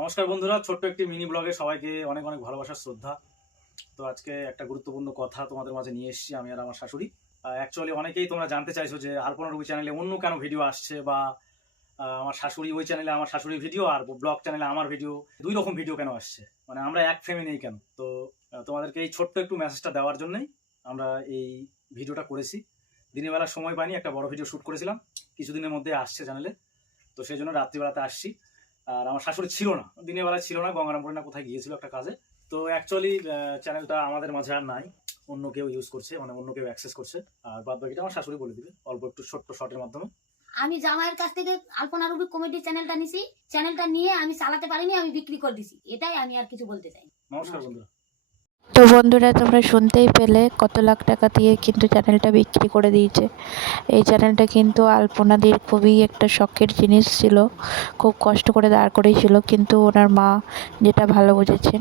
নমস্কার বন্ধুরা, ছোট্ট একটি মিনি ব্লগে সবাইকে অনেক অনেক ভালোবাসার শ্রদ্ধা। তো আজকে একটা গুরুত্বপূর্ণ কথা তোমাদের মাঝে নিয়ে এসেছি, আমি আর আমার শাশুড়ি। অ্যাকচুয়ালি অনেকেই তোমরা জানতে চাইছো যে আলপনা রুবি চ্যানেলে অন্য কেন ভিডিও আসছে, বা আমার শাশুড়ি ওই চ্যানেলে আমার শাশুড়ির ভিডিও আর ব্লগ চ্যানেলে আমার ভিডিও, দুই রকম ভিডিও কেন আসছে, মানে আমরা এক ফ্রেমে নেই কেন। তো তোমাদেরকে এই ছোট্ট একটু মেসেজটা দেওয়ার জন্যই আমরা এই ভিডিওটা করেছি। দিনের বেলা সময় পাইনি, একটা বড় ভিডিও শ্যুট করেছিলাম, কিছুদিনের মধ্যে আসছে চ্যানেলে। তো সেই জন্য রাত্রিবেলাতে আসছি। আর আমার শাশুড়ি ছিল না, দিনের বেলা ছিল না, গঙ্গারামপুরে না কোথায় গিয়েছিল একটা কাজে। তো অ্যাকচুয়ালি চ্যানেলটা আমাদের মাঝে আর নাই, অন্য কেউ ইউজ করছে, মানে অন্য কেউ অ্যাক্সেস করছে। আর বাদ বাকিটা আমার শাশুড়ি বলে দিবে অল্প একটু ছোট্ট শর্টের মাধ্যমে। আমি জামাইয়ের কাছ থেকে আলপনা রুবি কমেডি চ্যানেলটা নিছি, চ্যানেলটা নিয়ে আমি চালাতে পারিনি, আমি বিক্রি করে দিছি। এটাই আমি আর কিছু বলতে চাই। নমস্কার বন্ধুরা। তো বন্ধুরা, তোমরা শুনতেই পেলে কত লাখ টাকা দিয়ে কিন্তু চ্যানেলটা বিক্রি করে দিয়েছে। এই চ্যানেলটা কিন্তু আলপনাদির খুবই একটা শখের জিনিস ছিল, খুব কষ্ট করে দাঁড় করেছিল, কিন্তু ওনার মা যেটা ভালো বুঝেছেন